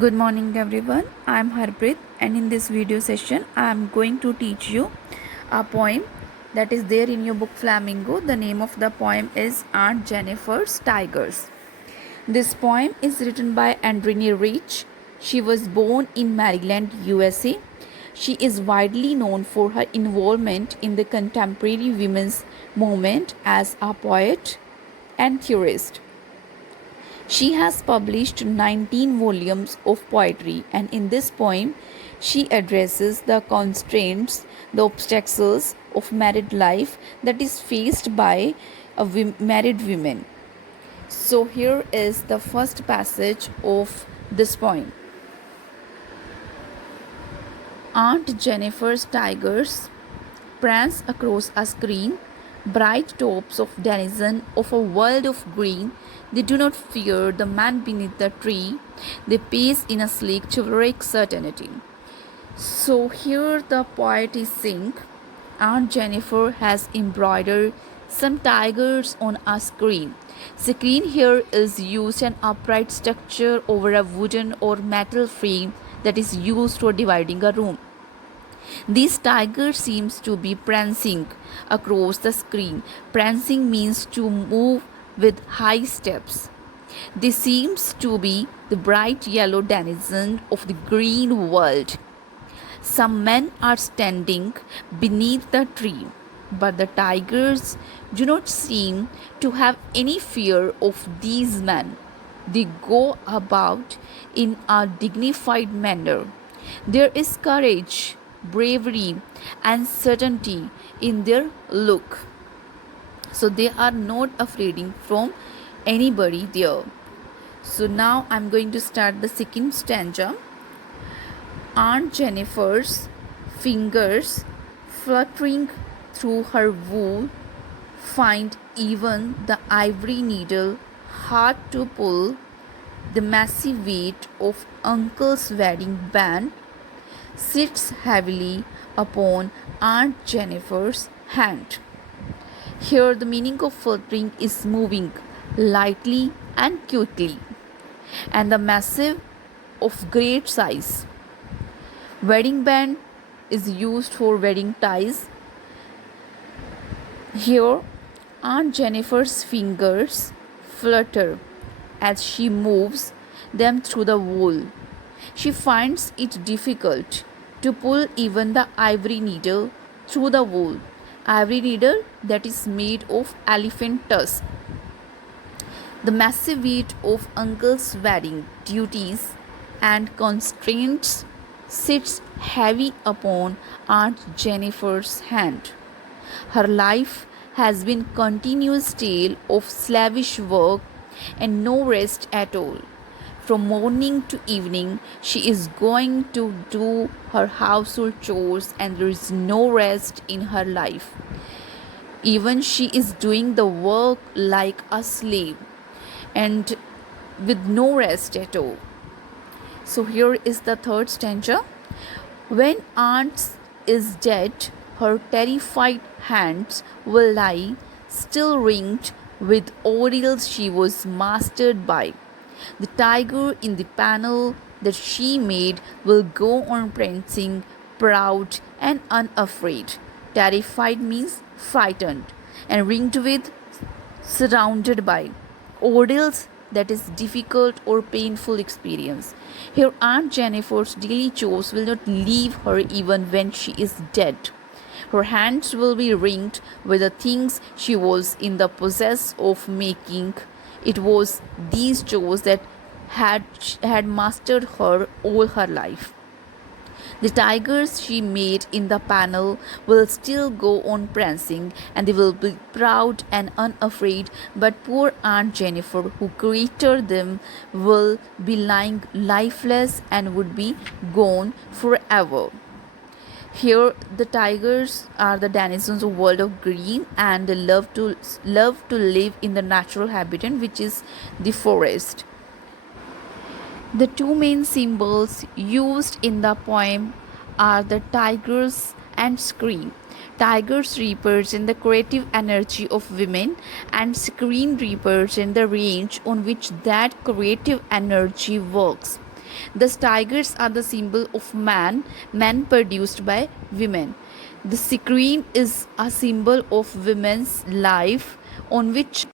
Good morning everyone. I am Harpreet and in this video session I am going to teach you a poem that is there in your book Flamingo. The name of the poem is Aunt Jennifer's Tigers. This poem is written by Andrini Rich. She was born in Maryland, USA. She is widely known for her involvement in the contemporary women's movement as a poet and theorist. She has published 19 volumes of poetry, and in this poem, she addresses the constraints, the obstacles of married life that is faced by married women. So, here is the first passage of this poem. Aunt Jennifer's tigers prance across a screen, bright tops of denizen of a world of green. They do not fear the man beneath the tree. They pace in a sleek, chivalric certainty. So here the poet is saying, Aunt Jennifer has embroidered some tigers on a screen. Screen here is used an upright structure over a wooden or metal frame that is used for dividing a room. This tiger seems to be prancing across the screen. Prancing means to move with high steps. This seems to be the bright yellow denizen of the green world. Some men are standing beneath the tree, but the tigers do not seem to have any fear of these men. They go about in a dignified manner. There is courage, bravery, and certainty in their look. So they are not afraid from anybody there. So now I'm going to start the second stanza. Aunt Jennifer's fingers fluttering through her wool find even the ivory needle hard to pull. The massive weight of Uncle's wedding band sits heavily upon Aunt Jennifer's hand. Here, the meaning of fluttering is moving lightly and quickly, and the massive of great size. Wedding band is used for wedding ties. Here, Aunt Jennifer's fingers flutter as she moves them through the wool. She finds it difficult to pull even the ivory needle through the wool. Ivory needle that is made of elephant tusk. The massive weight of Uncle's wedding duties and constraints sits heavy upon Aunt Jennifer's hand. Her life has been continuous tale of slavish work and no rest at all. From morning to evening, she is going to do her household chores, and there is no rest in her life. Even she is doing the work like a slave and with no rest at all. So here is the third stanza. When Aunt is dead, her terrified hands will lie still ringed with ordeals she was mastered by. The tiger in the panel that she made will go on prancing, proud and unafraid. Terrified means frightened, and ringed with, surrounded by. Ordeals that is difficult or painful experience. Here Aunt Jennifer's daily chores will not leave her even when she is dead. Her hands will be ringed with the things she was in the process of making. It was these chores that had mastered her all her life. The tigers she made in the panel will still go on prancing, and they will be proud and unafraid, but poor Aunt Jennifer, who created them, will be lying lifeless and would be gone forever. Here, the tigers are the denizens of world of green, and they love to live in the natural habitat, which is the forest. The two main symbols used in the poem are the tigers and screen. Tigers represent the creative energy of women, and screen represent the range on which that creative energy works. Thus, tigers are the symbol of man, man produced by women. The screen is a symbol of women's life on which